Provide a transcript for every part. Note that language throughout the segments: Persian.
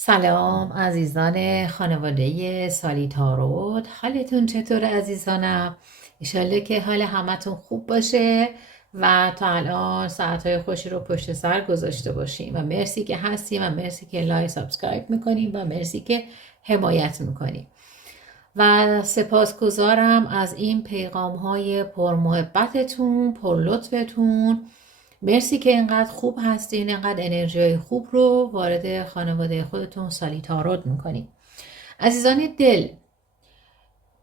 سلام عزیزان خانواده سالیتارود، حالتون چطور عزیزانم؟ ایشالله که حال همتون خوب باشه و تا الان ساعتهای خوشی رو پشت سر گذاشته باشیم و مرسی که هستیم و مرسی که لایک سابسکرایب میکنیم و مرسی که حمایت میکنیم و سپاسگزارم از این پیغام های پرمحبتتون، پرلطفتون. مرسی که اینقدر خوب هستین، اینقدر انرژی خوب رو وارد خانواده خودتون سالیتارود میکنین. عزیزان دل،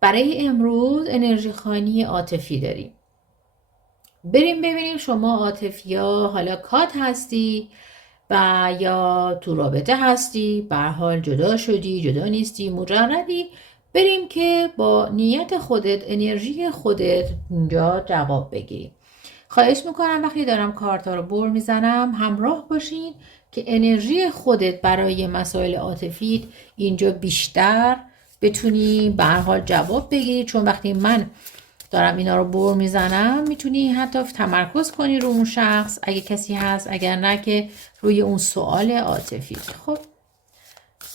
برای امروز انرژی خانی عاطفی داریم. بریم ببینیم شما عاطفی ها حالا کات هستی و یا تو رابطه هستی، به هر حال جدا شدی، جدا نیستی، مجردی. بریم که با نیت خودت، انرژی خودت اینجا جواب بگیریم. خواهش میکنم وقتی دارم کارتا رو بر میزنم همراه باشین که انرژی خودت برای مسائل عاطفیت اینجا بیشتر بتونی به هر حال جواب بگیری، چون وقتی من دارم اینا رو بر میزنم میتونی حتی تمرکز کنی رو اون شخص اگه کسی هست، اگر نه که روی اون سوال عاطفی. خب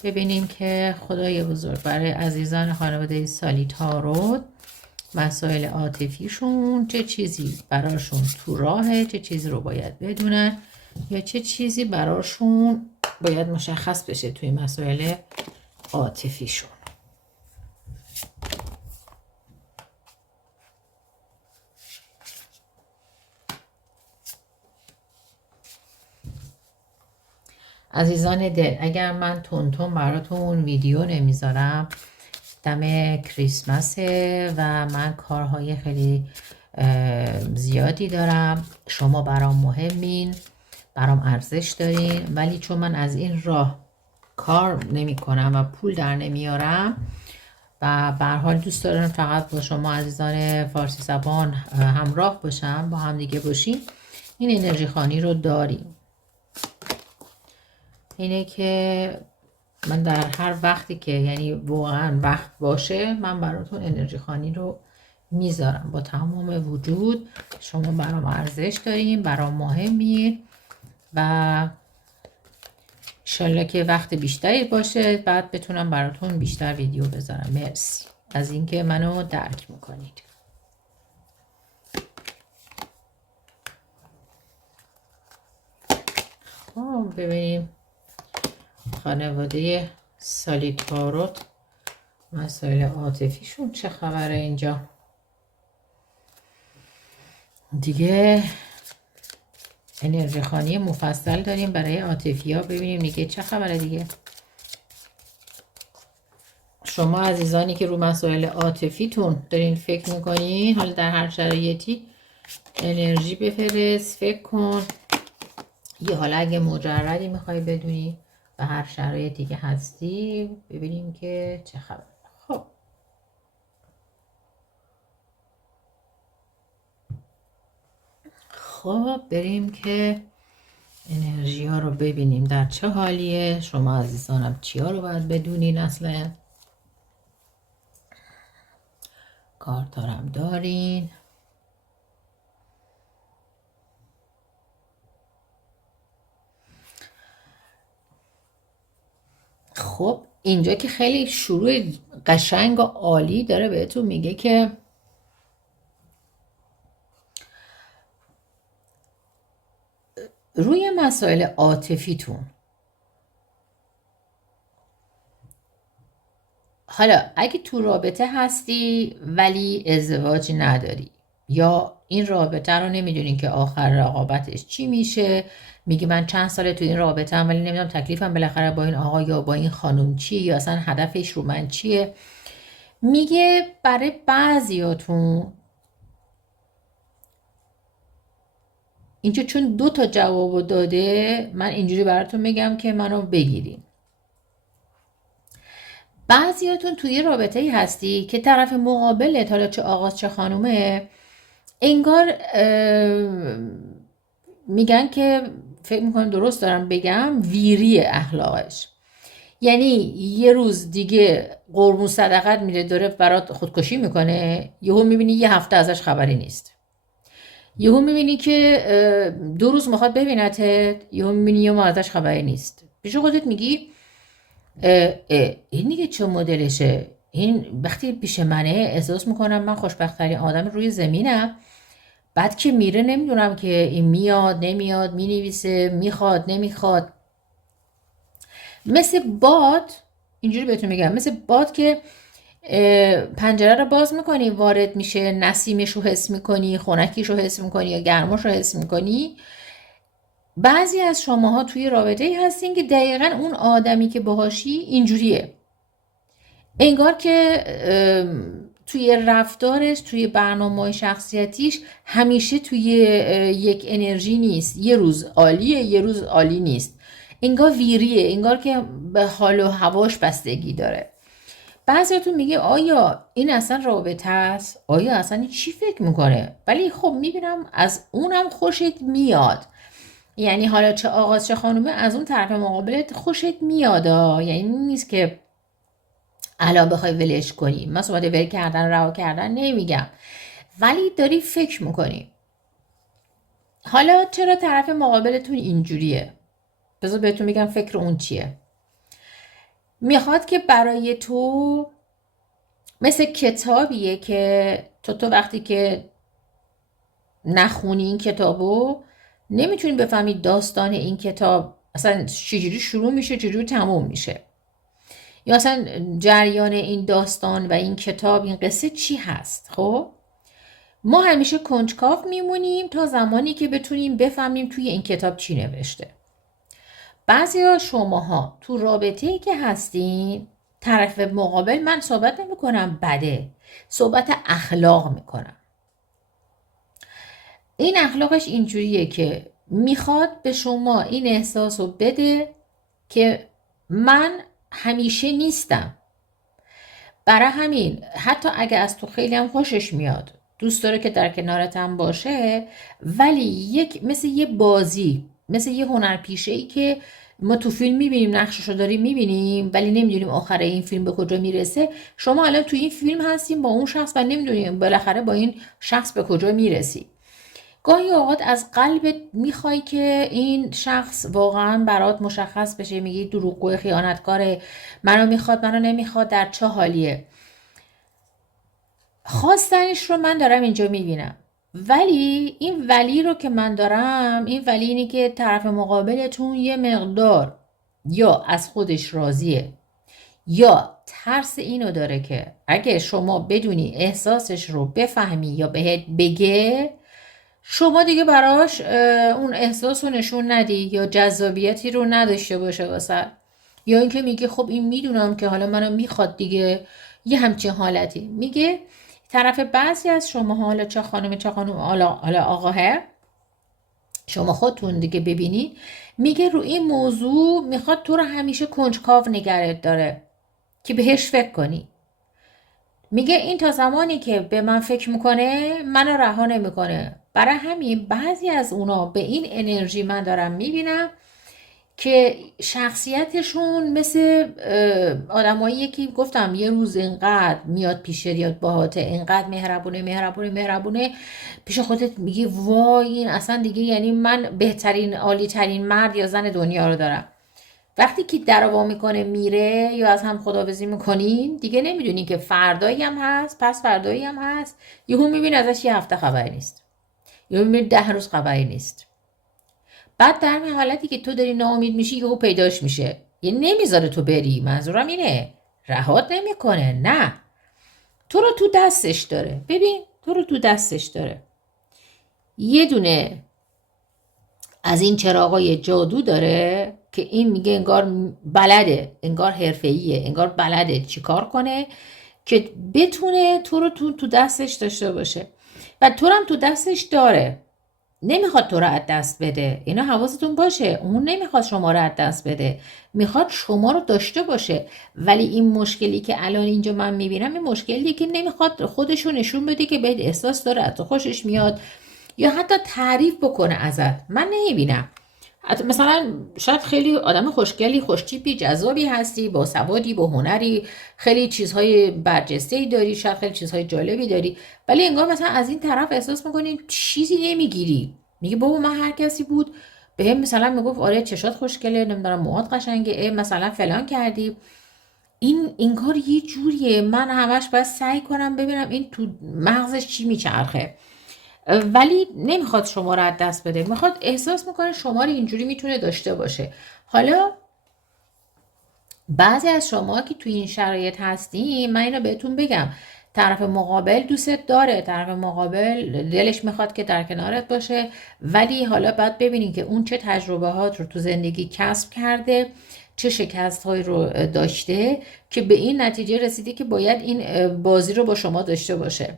ببینیم که خدای بزرگ برای عزیزان خانواده سالیتارود مسائل عاطفیشون چه چیزی براشون تو راهه، چه چیزی رو باید بدونن یا چه چیزی براشون باید مشخص بشه توی مسائل عاطفیشون. عزیزان دل، اگر من تون براتون ویدیو نمیذارم، دم کریسمسه و من کارهای خیلی زیادی دارم، شما برام مهمین، برام ارزش دارین، ولی چون من از این راه کار نمی کنم و پول در نمیارم و به هر حال دوست دارم فقط با شما عزیزان فارسی زبان همراه باشم، با هم دیگه باشیم، این انرژی خانی رو داریم. اینه که من در هر وقتی که یعنی واقعا وقت باشه من براتون انرژی خانی رو میذارم با تمام وجود. شما برام ارزش دارین، برام مهمین و انشالله که وقت بیشتری باشه بعد بتونم براتون بیشتر ویدیو بذارم. مرسی از اینکه منو درک میکنید. خب ببینیم خانواده سالیتارود مسائل عاطفیشون چه خبره اینجا. دیگه انرژی خانی مفصل داریم برای عاطفی ها. ببینیم دیگه چه خبره دیگه. شما عزیزانی که رو مسائل عاطفیتون دارین فکر میکنین، حالا در هر شرایطی انرژی بفرست، فکر کن، یه حالا اگه مجردی میخوای بدونی و هر شرایطی که هستی، ببینیم که چه خبر. خب بریم که انرژی ها رو ببینیم در چه حالیه. شما عزیزانم چی ها رو باید بدونین اصلا. کارتارم دارین. خب اینجا که خیلی شروع قشنگ و عالی داره بهتون میگه که روی مسائل عاطفیتون، حالا اگه تو رابطه هستی ولی ازدواج نداری یا این رابطه رو نمیدونین که آخر رقابتش چی میشه، میگی من چند ساله تو این رابطه هم ولی نمیدونم تکلیفم بالاخره با این آقا یا با این خانم چیه یا اصلا هدفش رو من چیه. میگه برای بعضیاتون اینجا چون 2 تا جواب داده، من اینجوری براتون میگم که منو بگیریم. بعضیاتون توی رابطه‌ای هستی که طرف مقابلت، حالا چه آقا چه خانومه، انگار میگن که فکر میکنم درست دارم بگم ویری اخلاقش، یعنی یه روز دیگه قربون صدقت میره داره برات خودکشی میکنه، یهو میبینی یه هفته ازش خبری نیست، یهو میبینی که 2 روز میخواد ببینتت، یهو میبینی یه ماه ازش خبری نیست. پیش خودت میگی این دیگه چه مدلشه؟ این وقتی پیش منه احساس میکنم من خوشبخت‌ترین آدم روی زمینم. بعد که میره نمیدونم که این میاد نمیاد، مینویسه، میخواد نمیخواد. مثل باد، اینجوری بهتون میگم، مثل باد که پنجره رو باز میکنی وارد میشه، نسیمش رو حس میکنی، خنکیش رو حس میکنی یا گرماش رو حس میکنی. بعضی از شماها توی رابطه هستین که دقیقا اون آدمی که باهاشی اینجوریه، انگار که توی رفتارش، توی برنامه شخصیتیش همیشه توی یک انرژی نیست. یه روز عالیه، یه روز عالی نیست. انگار ویریه، انگار که به حال و هواش بستگی داره. بعضیاتون میگه آیا این اصلا رابطه است؟ آیا اصلا این چی فکر میکنه؟ ولی خب میبینم از اونم خوشت میاد. یعنی حالا چه آقاز چه خانومه، از اون طرف مقابلت خوشت میاد. یعنی نیست که الان بخوای ولش کنی. من صحبت ول کردن رها کردن نمیگم، ولی داری فکر میکنی. حالا چرا طرف مقابلتون اینجوریه؟ بذار بهتون میگم فکر اون چیه. میخواد که برای تو مثل کتابیه که تو وقتی که نخونی این کتابو نمیتونی بفهمی داستان این کتاب اصلا چجوری شروع میشه چجوری تموم میشه، یا اصلا جریان این داستان و این کتاب، این قصه چی هست. خب ما همیشه کنجکاو میمونیم تا زمانی که بتونیم بفهمیم توی این کتاب چی نوشته. بعضی ها شماها تو رابطه‌ای که هستین، طرف مقابل، من صحبت نمی کنم بده، صحبت اخلاق میکنم. این اخلاقش اینجوریه که میخواد به شما این احساس رو بده که من همیشه نیستم. برای همین حتی اگه از تو خیلی هم خوشش میاد، دوست داره که در کنارت هم باشه، ولی مثل یه بازی، مثل یه هنرپیشه‌ای که ما تو فیلم میبینیم، نقششو داریم میبینیم ولی نمیدونیم آخر این فیلم به کجا میرسه. شما الان تو این فیلم هستیم با اون شخص و نمیدونیم بالاخره با این شخص به کجا میرسی. گاهی اوقات از قلبت میخوای که این شخص واقعا برات مشخص بشه، میگی دروغگو، خیانتکاره، منو میخواد منو نمیخواد، در چه حالیه. خواستنش رو من دارم اینجا میبینم، ولی این ولی رو که من دارم، این ولی اینی که طرف مقابلتون یه مقدار یا از خودش راضیه یا ترس اینو داره که اگه شما بدونی احساسش رو بفهمی یا بهت بگه، شما دیگه براش اون احساس رو نشون ندی یا جذابیتی رو نداشته باشه واسه، یا اینکه میگه خب این میدونم که حالا منو میخواد دیگه، یه همچین حالتی میگه. طرف بعضی از شما، حالا چه خانم حالا آقاه، شما خودتون دیگه ببینید، میگه رو این موضوع میخواد تو رو همیشه کنجکاو نگرت داره که بهش فکر کنی. میگه این تا زمانی که به من فکر میکنه منو رها نمیکنه. برای همین بعضی از اونا به این انرژی من دارم میبینم که شخصیتشون مثل آدماییه که گفتم یه روز اینقدر میاد پیش یاد باهاته، اینقدر مهربونه پیش خودت میگی وای این اصلا دیگه، یعنی من بهترین عالی ترین مرد یا زن دنیا رو دارم. وقتی که دروا میکنه میره یا از هم خداحافظی میکنین، دیگه نمیدونی که فردایی هم هست، پس فردایی هم هست، یهو میبینی ازش یه هفته خبری نیست، یهو میبینی 10 روز خبری نیست. بعد در این حالتی که تو داری ناامید میشی یهو پیداش میشه، یعنی نمیذاره تو بری. منظورم اینه رهات نمیکنه، نه، تو رو تو دستش داره. ببین تو رو تو دستش داره. یه دونه از این چراغای جادو داره که این میگه انگار بلده، انگار حرفه‌ایه، انگار بلده چیکار کنه که بتونه تو رو تو دستش داشته باشه و تو هم تو دستش داره. نمیخواد تو رو از دست بده، اینا حواستون باشه. اون نمیخواد شما رو از دست بده، میخواد شما رو داشته باشه. ولی این مشکلی که الان اینجا من میبینم، این مشکلی که نمیخواد خودشو نشون بده که بهت احساس داره، از تو خوشش میاد یا حتی تعریف بکنه ازت. من نمیبینم. مثلا شاید خیلی آدم خوشگلی، خوشتیپی، جذابی هستی، با سوادی، با هنری، خیلی چیزهای برجسته‌ای داری، شاید خیلی چیزهای جالبی داری، ولی انگار مثلا از این طرف احساس میکنی چیزی نمیگیری. میگه بابا من هر کسی بود به هم مثلا میگفت آره چشات خوشگله، نمیدونم موهات قشنگه، مثلا فلان کردی. این کار یه جوریه من همش باید سعی کنم ببینم این تو مغزش چی میچرخه، ولی نمیخواد شما رو از دست بده، میخواد احساس میکنه شما رو اینجوری میتونه داشته باشه. حالا بعضی از شما که توی این شرایط هستین، من اینو بهتون بگم، طرف مقابل دوستت داره، طرف مقابل دلش میخواد که در کنارت باشه، ولی حالا باید ببینین که اون چه تجربه هات رو تو زندگی کسب کرده، چه شکست هایی رو داشته که به این نتیجه رسیده که باید این بازی رو با شما داشته باشه.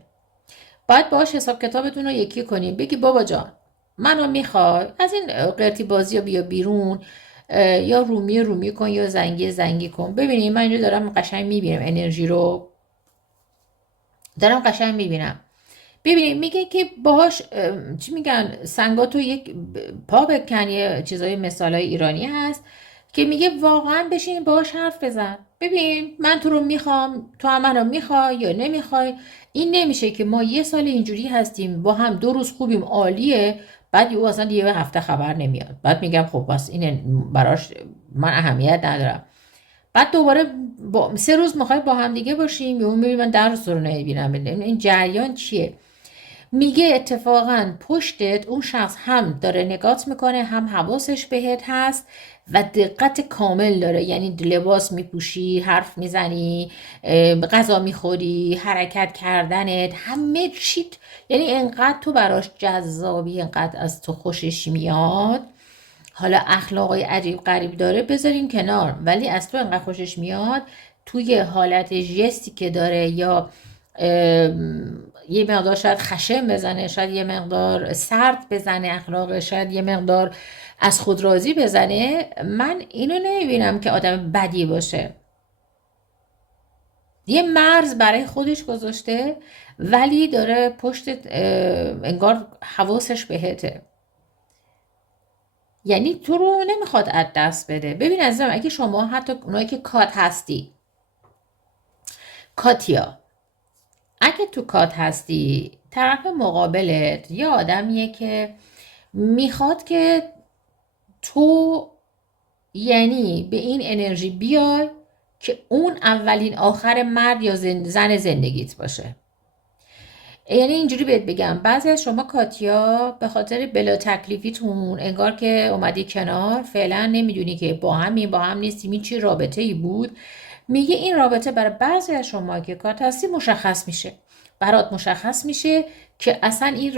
باید باهاش حساب کتابتون رو یکی کنیم، بگی بابا جان منو میخوای از این قرتی بازی رو بیا بیرون، یا رومی کن یا زنگی کن. ببینید من اینجا دارم قشنگ میبینم انرژی رو، دارم قشنگ میبینم. ببینید میگه که باهاش چی میگن، سنگاتو یک پا بکن، یه چیزای مثالای ایرانی هست که میگه واقعا بشین باهاش حرف بزن، ببین من تو رو میخوام، تو هم منو میخوای یا نمیخوای. این نمیشه که ما یه سال اینجوری هستیم با هم 2 روز خوبیم عالیه، بعد یهو اصلا یه هفته خبر نمیاد، بعد میگم خب بس این براش من اهمیت ندارم. بعد دوباره 3 روز میخوای با هم دیگه باشیم، یهو میبینی من 10 روز رو نمیبینم. این جریان چیه؟ میگه اتفاقا پشتت اون شخص هم داره نگات میکنه، هم حواسش بهت هست و دقت کامل داره، یعنی لباس میپوشی، حرف میزنی، غذا میخوری، حرکت کردنت، همه چیت، یعنی انقدر تو براش جذابی، انقدر از تو خوشش میاد. حالا اخلاقای عجیب غریب داره بذاریم کنار، ولی از تو انقدر خوشش میاد، توی حالت جستی که داره، یا یه مقدار شاید خشم بزنه، شاید یه مقدار سرد بزنه اخلاق، شاید یه مقدار از خود راضی بزنه، من اینو نمیبینم که آدم بدی باشه. یه مرز برای خودش گذاشته ولی داره پشت انگار حواسش بهته، یعنی تو رو نمیخواد از دست بده. ببین عزیزم، اگه شما حتی اونایی که کات هستی، کاتیا، اگه تو کات هستی، طرف مقابلت یه آدمیه که میخواد که تو یعنی به این انرژی بیای که اون اولین آخر مرد یا زن زندگیت باشه. یعنی اینجوری بهت بگم، بعضی از شما کاتیا به خاطر بلا تکلیفیتون انگار که اومدی کنار، فعلا نمیدونی که با هم نیستیم، این چی رابطه ای بود. میگه این رابطه برای بعضی از شما که کات هستی مشخص میشه، برات مشخص میشه که اصلا این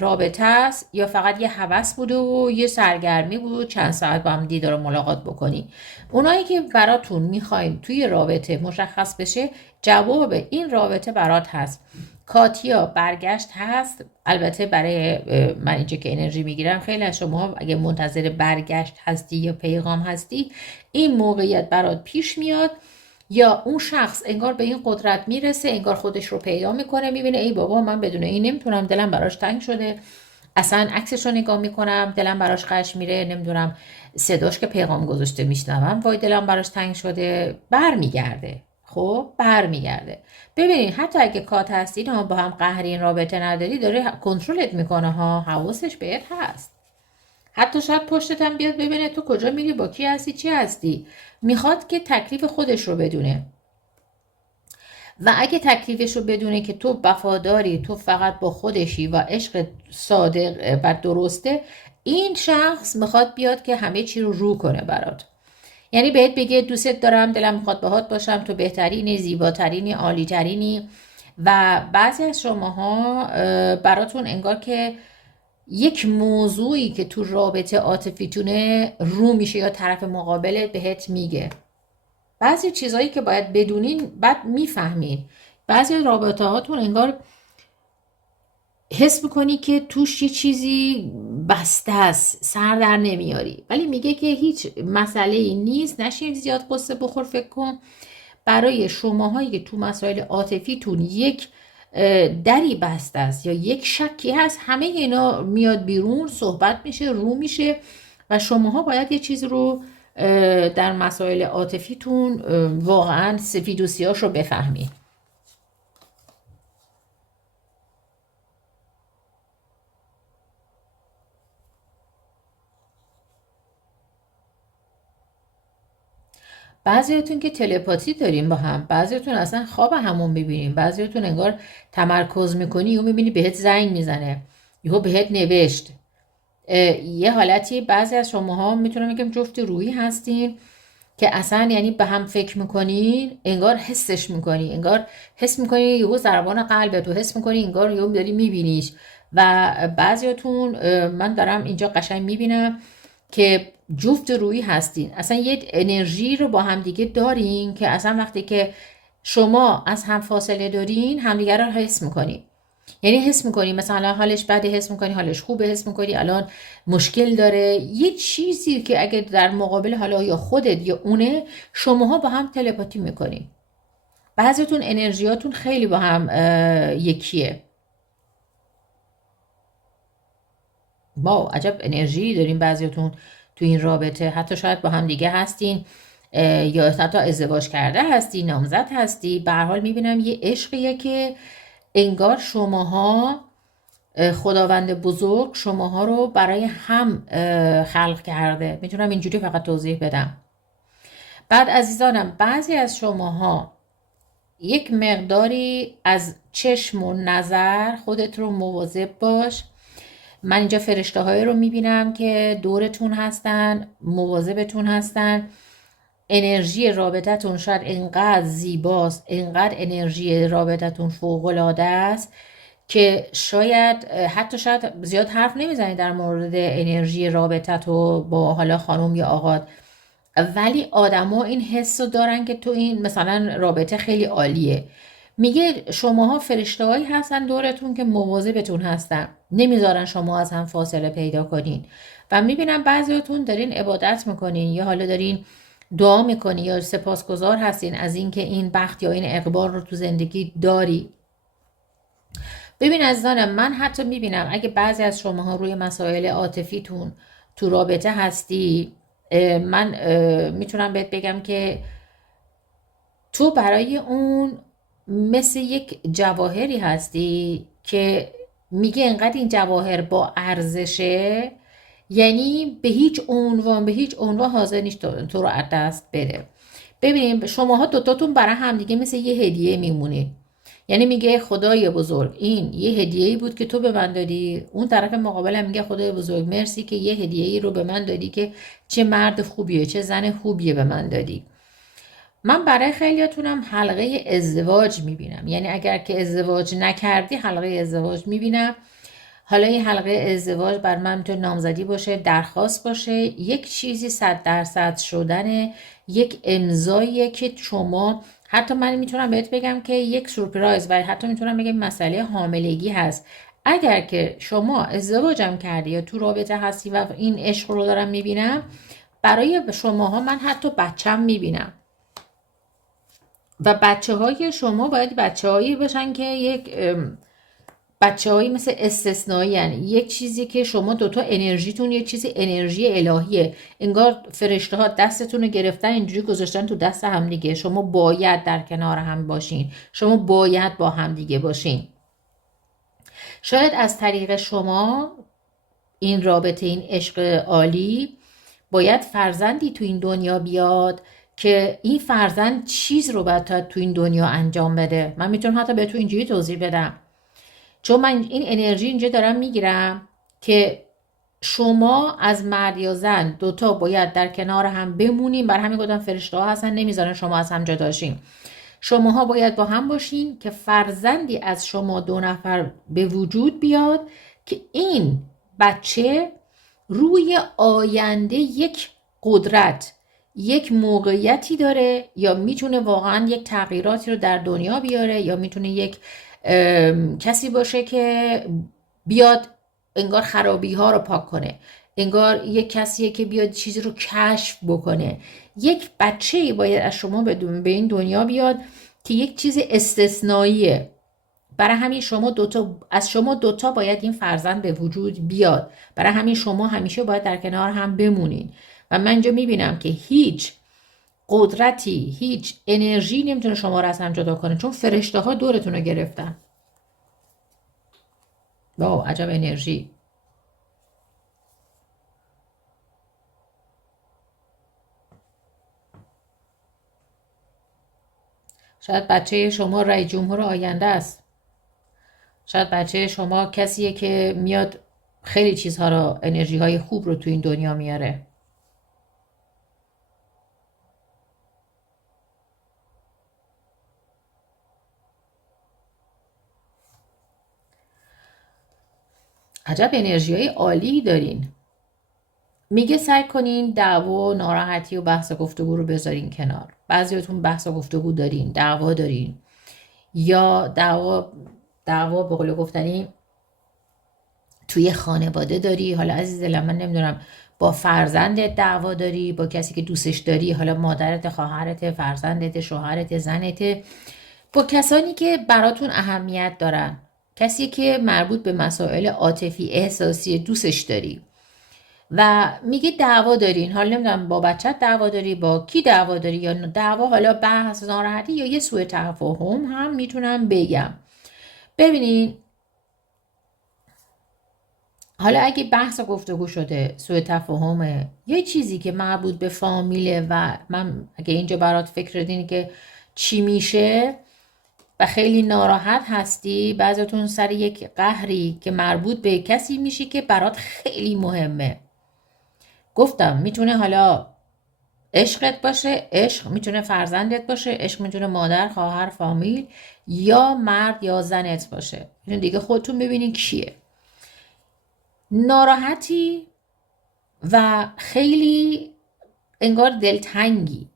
رابطه است یا فقط یه هوس بوده و یه سرگرمی بود چند ساعت با هم دیدار و ملاقات بکنی. اونایی که براتون میخواین توی رابطه مشخص بشه، جواب این رابطه برات هست. کاتیا برگشت هست. البته برای من اینجا که انرژی میگیرم، خیلی از شما اگه منتظر برگشت هستی یا پیغام هستی، این موقعیت برات پیش میاد، یا اون شخص انگار به این قدرت میرسه، انگار خودش رو پیدا میکنه، میبینه ای بابا من بدون این نمیتونم، دلم براش تنگ شده، اصلا عکسش رو نگاه میکنم دلم براش قش میره، نمیدونم صداش که پیغام گذاشته میشنوم وای دلم براش تنگ شده، برمیگرده. خب برمیگرده. ببینید حتی اگه کات هستید هم با هم قهرین رابطه نداری، داره کنترلت میکنه ها، حواسش بهت هست، حتی شاید پشتت هم بیاد ببینه تو کجا میری، با کی هستی، چی هستی، میخواد که تکلیف خودش رو بدونه. و اگه تکلیفش رو بدونه که تو وفاداری، تو فقط با خودشی و عشق صادق و درسته، این شخص میخواد بیاد که همه چی رو کنه برات، یعنی بهت بگه دوستت دارم، دلم میخواد باهات باشم، تو بهترینی، زیباترینی، عالیترینی. و بعضی از شماها براتون انگار که یک موضوعی که تو رابطه عاطفیتونه رو میشه، یا طرف مقابلت بهت میگه بعضی چیزایی که باید بدونین، بعد میفهمین. بعضی رابطه هاتون انگار حس میکنی که توش یه چیزی بسته است، سر در نمیاری، ولی میگه که هیچ مسئله ای نیست، نشین زیاد قصه بخور. فکر کن برای شماهایی که تو مسائل عاطفیتون یک دری بسته است یا یک شکی هست، همه اینا میاد بیرون، صحبت میشه، رو میشه، و شماها باید یه چیز رو در مسائل عاطفیتون واقعا سفید و سیاش رو بفهمید. بعضیاتون که تلپاتی دارین با هم، بعضیاتون اصلا خواب همون میبینین، بعضیاتون انگار تمرکز میکنی یهو میبینی بهت زنگ میزنه، یهو بهت نوشت. یه حالتی بعضی از شماها میتونم بگم جفت روحی هستین که اصلا یعنی به هم فکر میکنین، انگار حسش میکنی، انگار حس میکنی یهو ضربان قلبت، و حس میکنی انگار یهو داری میبینیش. و بعضیاتون من دارم اینجا قشنگ میبینم که جفت روحی هستین، اصلا یه انرژی رو با هم دیگه دارین که اصلا وقتی که شما از هم فاصله دارین همدیگه رو حس میکنین. یعنی حس میکنی مثلا حالش بده، حس میکنی حالش خوبه، حس میکنی الان مشکل داره، یه چیزی که اگه در مقابل حالا یا خودت یا اونه، شماها با هم تلپاتی میکنین. بعضیتون انرژیاتون خیلی با هم یکیه. با عجب انرژی دارین بعضیتون تو این رابطه، حتی شاید با هم دیگه هستین، یا حتی ازدواج کرده هستی، نامزد هستی. به هر حال میبینم یه عشقیه که انگار شماها خداوند بزرگ شماها رو برای هم خلق کرده. میتونم اینجوری فقط توضیح بدم. بعد عزیزانم بعضی از شماها یک مقداری از چشم و نظر خودت رو مواظب باش. من اینجا فرشته هایی رو میبینم که دورتون هستن، مواظبتون هستن. انرژی رابطتون شاید انقدر زیباست، انقدر انرژی رابطتون فوق‌العاده است که شاید حتی شاید زیاد حرف نمیزنید در مورد انرژی رابطتو با حالا خانم یا آقا، ولی آدما این حس رو دارن که تو این مثلا رابطه خیلی عالیه. میگه شماها فرشته‌هایی هستن دورتون که مواظبتون هستن، نمیذارن شما از هم فاصله پیدا کنین. و میبینم بعضیاتون دارین عبادت میکنین، یا حالا دارین دعا میکنین، یا سپاسگزار هستین از اینکه این بخت یا این اقبال رو تو زندگی داری. ببین عزیزانم، من حتی میبینم اگه بعضی از شماها روی مسائل عاطفیتون تو رابطه هستی، من میتونم بهت بگم که تو برای اون مثل یک جواهری هستی که میگه انقدر این جواهر با ارزشه، یعنی به هیچ عنوان حاضر نیست تو رو از دست بده. ببینیم شماها دوتاتون برای همدیگه مثل یه هدیه میمونید. یعنی میگه خدای بزرگ این یه هدیه‌ای بود که تو به من دادی، اون طرف مقابلم میگه خدای بزرگ مرسی که یه هدیه‌ای رو به من دادی که چه مرد خوبیه، چه زن خوبیه به من دادی. من برای خیلیاتونم حلقه ازدواج میبینم، یعنی اگر که ازدواج نکردی حلقه ازدواج میبینم. حالا این حلقه ازدواج بر من میتونه نامزدی باشه، درخواست باشه، یک چیزی 100% شدنه، یک امضاییه که شما، حتی من میتونم بهت بگم که یک سورپرایز، و حتی میتونم بگم مسئله حاملگی هست. اگر که شما ازدواجم کردی یا تو رابطه هستی و این عشق رو دارم میبینم، برای شماها من حتی بچم میبینم. و بچه های شما باید بچه هایی باشن که یک بچه هایی مثل استثنایی، یعنی یک چیزی که شما دوتا انرژیتون یک چیزی انرژی الهیه، انگار فرشته ها دستتون رو گرفتن اینجوری گذاشتن تو دست هم دیگه. شما باید در کنار هم باشین، شما باید با هم دیگه باشین. شاید از طریق شما این رابطه، این عشق عالی، باید فرزندی تو این دنیا بیاد که این فرزند چیز رو باید تو این دنیا انجام بده. من میتونم حتی به تو اینجوری توضیح بدم، چون من این انرژی اینجا دارم میگیرم که شما از مرد یا زن دوتا باید در کنار هم بمونین. بر همین گفتم فرشته ها هستن نمیذارن شما از هم جدا شین. شماها باید با هم باشین که فرزندی از شما دو نفر به وجود بیاد که این بچه روی آینده یک قدرت، یک موقعیتی داره، یا میتونه واقعا یک تغییراتی رو در دنیا بیاره، یا میتونه یک کسی باشه که بیاد انگار خرابی ها رو پاک کنه، انگار یک کسیه که بیاد چیزی رو کشف بکنه. یک بچه باید از شما به این دنیا بیاد که یک چیز استثنائیه. برای همین از شما دوتا باید این فرزند به وجود بیاد. برای همین شما همیشه باید در کنار هم بمونین. و من اینجا میبینم که هیچ قدرتی، هیچ انرژی نمیتونه شما رو از هم جدا کنه، چون فرشته ها دورتون رو گرفتن. واو عجب انرژی. شاید بچه شما رئیس جمهور آینده است. شاید بچه شما کسیه که میاد خیلی چیزها رو، انرژی های خوب رو تو این دنیا میاره. عجب انرژی های عالی دارین. میگه سعی کنین دعوا و ناراحتی و بحث و گفتگو رو بذارین کنار. بعضیاتون بحث و گفتگو دارین، دعوا دارین، یا دعوا به قول گفتنی توی خانواده داری. حالا عزیز دلم من نمیدونم با فرزندت دعوا داری، با کسی که دوستش داری، حالا مادرت، خواهرت، فرزندت، شوهرت، زنت، با کسانی که براتون اهمیت دارن، کسی که مربوط به مسائل عاطفی احساسی دوستش داری و میگه دعوا دارین. حالا نمیدونم با بچت دعوا داری، با کی دعوا داری، یا دعوا حالا بحث، ناراحتی یا یه سوء تفاهم هم میتونم بگم. ببینین حالا اگه بحث و گفتگو شده، سوء تفاهمه، یه چیزی که مربوط به فامیله و من اگه اینجا برات فکر دینی که چی میشه و خیلی ناراحت هستی، بعضیتون سر یک قهری که مربوط به کسی میشی که برات خیلی مهمه. گفتم میتونه حالا عشقت باشه، عشق میتونه فرزندت باشه، عشق میتونه مادر، خواهر، فامیل، یا مرد یا زنت باشه. اینو دیگه خودتون ببینین کیه. ناراحتی و خیلی انگار دلتنگی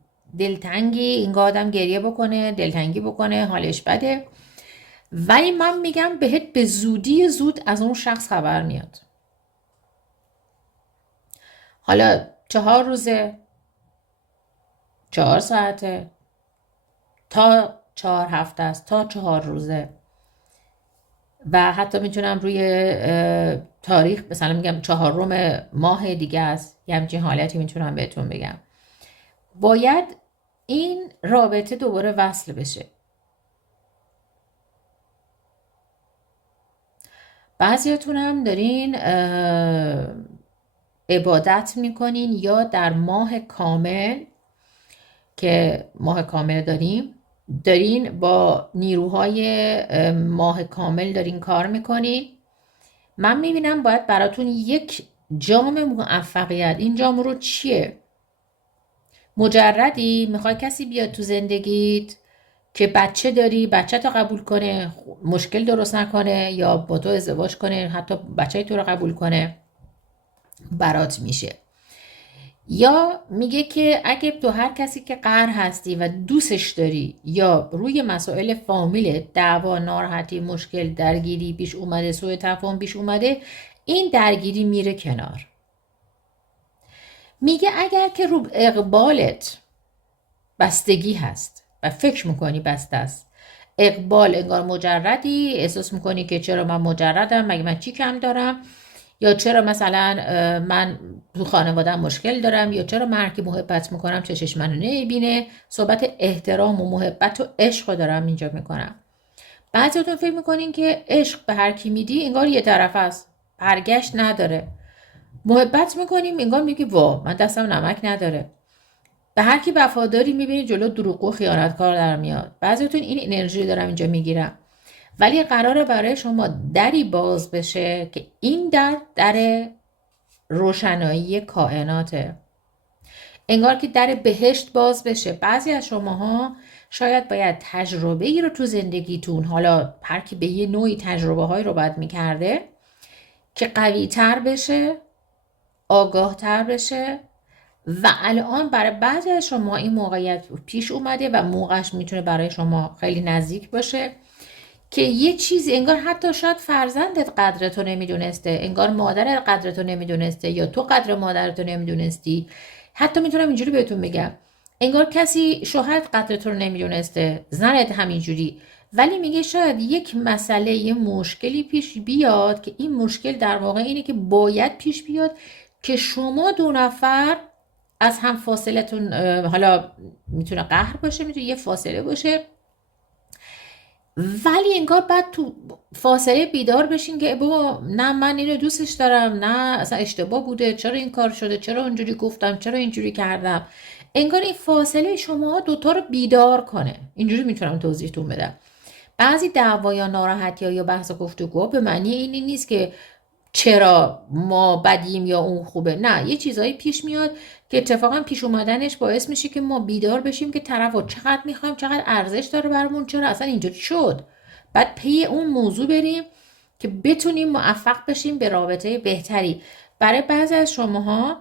انگار آدم گریه بکنه، دلتنگی بکنه، حالش بده. ولی من میگم بهت به زودی زود از اون شخص خبر میاد. حالا 4 روزه، 4 ساعته، تا 4 هفته است، تا 4 روزه، و حتی میتونم روی تاریخ مثلا میگم 4 ماه دیگه است، یه همچین حالتی میتونم بهتون بگم. باید این رابطه دوباره وصل بشه. بعضیاتون هم دارین عبادت میکنین، یا در ماه کامل که ماه کامل دارین با نیروهای ماه کامل دارین کار میکنین. من میبینم باید براتون یک جام موفقیت. این جام رو چیه؟ مجردی میخوای کسی بیاد تو زندگیت که بچه داری، بچه تو قبول کنه، مشکل درست نکنه، یا با تو ازدواج کنه، حتی بچه تو رو قبول کنه، برات میشه. یا میگه که اگه تو هر کسی که قهر هستی و دوستش داری، یا روی مسائل فامیل دعوا، ناراحتی، مشکل، درگیری پیش اومده، سوء تفاهم پیش اومده، این درگیری میره کنار. میگه اگر که رو اقبالت بستگی هست و فکر میکنی بسته است، اقبال انگار مجردی، احساس میکنی که چرا من مجردم، مگه من چی کم دارم، یا چرا مثلا من تو خانواده‌ام مشکل دارم، یا چرا من هر کی محبت میکنم چشش منو نمیبینه. صحبت احترام و محبت و عشق رو دارم اینجا میکنم. بعضیاتون فکر میکنین که عشق به هر کی میدی انگار یه طرف است، برگشت نداره. محبت میکنیم انگار میگی وا من دستم نمک نداره. به هر کی وفاداری میبینی جلو دروغ و خیانتکار در میاد. بعضیتون این انرژی دارم اینجا میگیرم. ولی قراره برای شما دری باز بشه که این در روشنایی کائناته. انگار که در بهشت باز بشه. بعضی از شماها شاید باید تجربه ای رو تو زندگیتون، حالا هر کی به یه نوعی تجربه هایی رو باید میکرده که قوی تر بشه، آگاه تر بشه. و الان برای بعضی از شما این موقعیت پیش اومده و موقعش میتونه برای شما خیلی نزدیک باشه که یه چیزی انگار حتی شاید فرزندت قدرتو نمیدونسته، انگار مادرت قدرتو نمیدونسته، یا تو قدر مادرتو نمیدونستی. حتی میتونم اینجوری بهتون بگم انگار کسی شوهرت قدرتو نمیدونسته، زنت همینجوری. ولی میگه شاید یک مسئله، یه مشکلی پیش بیاد که این مشکل در واقع اینه که باید پیش بیاد که شما 2 نفر از هم فاصلتون، حالا میتونه قهر باشه، میتونه یه فاصله باشه، ولی انگار بعد تو فاصله بیدار بشین که بابا نه من اینو دوستش دارم، نه اصلا اشتباه بوده، چرا این کار شده، چرا اونجوری گفتم، چرا اینجوری کردم. انگار این فاصله شما دوتا رو بیدار کنه. اینجوری میتونم توضیحتون بدم. بعضی دعوا یا ناراحتی یا بحث گفتگو به معنی اینی نیست که چرا ما بدیم یا اون خوبه. نه، یه چیزایی پیش میاد که اتفاقا پیش اومدنش باعث میشه که ما بیدار بشیم که طرف رو چقدر میخوایم، چقدر ارزش داره برامون، چرا اصلا اینجوری شد. بعد پی اون موضوع بریم که بتونیم موفق بشیم به رابطه بهتری. برای بعضی از شماها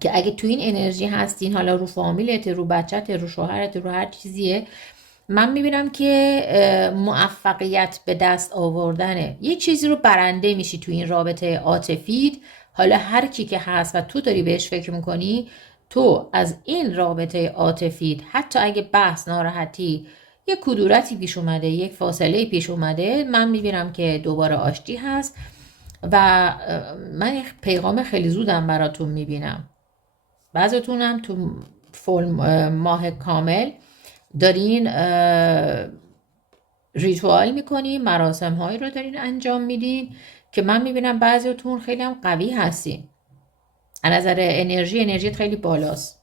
که اگه تو این انرژی هستین، حالا رو فامیلت، رو بچت، رو شوهرت، رو هر چیزیه، من میبینم که موفقیت به دست آوردنه. یه چیزی رو برنده میشی تو این رابطه عاطفیت. حالا هر کی که هست و تو داری بهش فکر میکنی، تو از این رابطه عاطفیت، حتی اگه بحث، ناراحتی، یک کدورتی پیش اومده، یک فاصله پیش اومده، من میبینم که دوباره آشتی هست و من یک پیغام خیلی زودم براتون میبینم. بعضتونم تو ماه کامل دارین ریتوال میکنین، مراسم هایی رو دارین انجام میدین که من میبینم بعضیتون خیلی هم قوی هستین. از نظر انرژیت خیلی بالاست.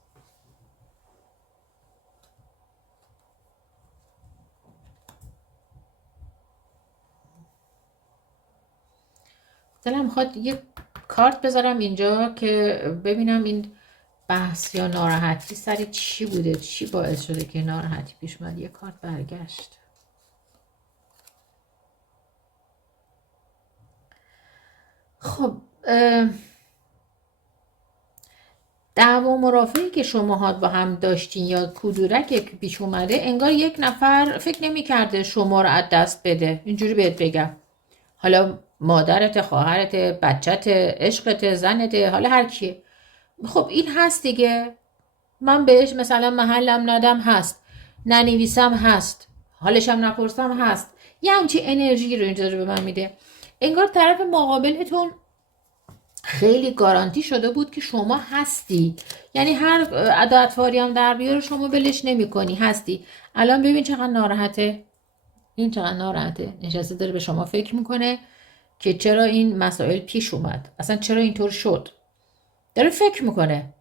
دلم میخواد یه کارت بذارم اینجا که ببینم این بحث یا ناراحتی سر چی بوده، چی باعث شده که ناراحتی پیش اومد. یه کارت برگشت. خب دعوا مرافعی که شماها با هم داشتین یا کدورک که پیش اومده، انگار یک نفر فکر نمی‌کرده شما رو از دست بده. اینجوری بهت بگم، حالا مادرت، خواهرت، بچت، عشقت، زنت، حالا هر کیه. خب این هست دیگه. من بهش مثلا محلم ندم هست، ننویسم هست، حالشم نپرسم هست. یه همچی انرژی رو اینجا رو به من میده. انگار طرف مقابلتون خیلی گارانتی شده بود که شما هستی. یعنی هر اداعتواری هم در بیاره شما بلش نمی کنی، هستی. الان ببین چقدر ناراحته. این چقدر ناراحته، نشسته داره به شما فکر میکنه که چرا این مسائل پیش اومد، اصلا چرا اینطور شد. داره فکر میکنه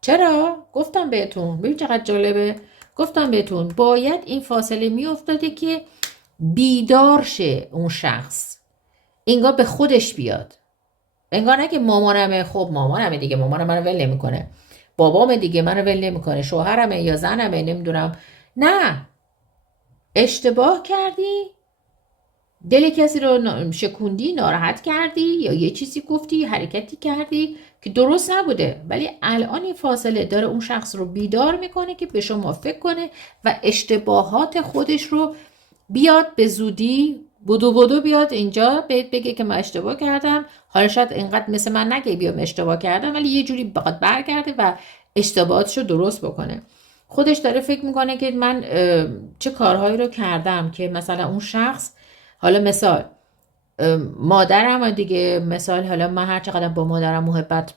چرا. گفتم بهتون، ببین چقدر جالبه، گفتم بهتون باید این فاصله میافتاده که بیدار شه اون شخص، انگار به خودش بیاد. انگار نه که مامانمه، خب مامانمه دیگه، مامانم منو ول نمیکنه، بابام دیگه منو ول نمیکنه، شوهرمه یا زنمه، نمیدونم. نه، اشتباه کردی، دل کسی رو شکوندی، ناراحت کردی، یا یه چیزی گفتی، حرکتی کردی که درست نبوده، ولی الان این فاصله داره اون شخص رو بیدار میکنه که به شما فکر کنه و اشتباهات خودش رو بیاد به زودی بدو بیاد اینجا بهت بگه که من اشتباه کردم. حالا شاید اینقدر مثل من نگه بیام اشتباه کردم، ولی یه جوری بخواد برگرده و اشتباهاتش رو درست بکنه. خودش داره فکر میکنه که من چه کارهایی رو کردم که مثلا اون شخص، حالا مثال مادرم دیگه، مثال حالا من هر چقدر با مادرم محبت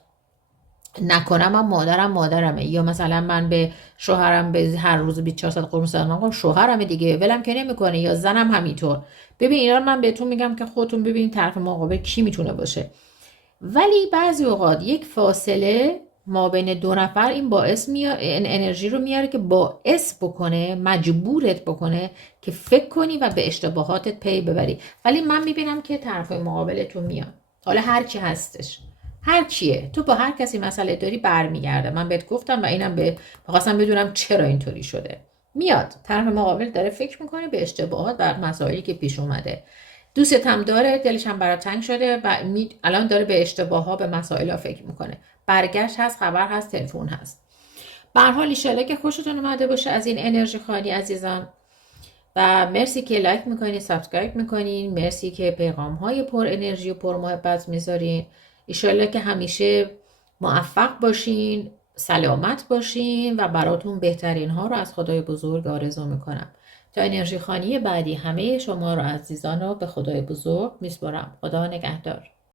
نکنم، من مادرمه، یا مثلا من به شوهرم به هر روز 24 ساعت قرم صدقه میکنم، شوهرمه دیگه، ولم که نمیکنه، یا زنم همینطور. ببین اینا رو من بهتون میگم که خودتون ببینید طرف مقابل کی میتونه باشه. ولی بعضی اوقات یک فاصله ما بین دو نفر این باعث این انرژی رو میاره که باعث بکنه، مجبورت بکنه که فکر کنی و به اشتباهاتت پی ببری. ولی من میبینم که طرف مقابلتون میاد، حالا هر کی هستش، هر کیه، تو با هر کسی مسئله داری برمیگرده. من بهت گفتم و اینم بخواستم بدونم چرا اینطوری شده. میاد طرف مقابل داره فکر میکنه به اشتباهات و مسائلی که پیش اومده، دوستت هم داره، دلش هم برات تنگ شده و الان داره به اشتباهات، به مسائل فکر میکنه. برگشت هست، خبر هست، تلفن هست. به هر حال ان که خوشتون اومده باشه از این انرژی خالی عزیزان، و مرسی که لایک میکنین، سابسکرایب میکنین، مرسی که پیغام های پر انرژی و پر محبت میذارین. ان که همیشه موفق باشین، سلامت باشین و براتون بهترین ها رو از خدای بزرگ آرزو میکنم. تا انرژی خانی بعدی همه شما رو عزیزان رو به خدای بزرگ میسپارم. خدا نگهدار.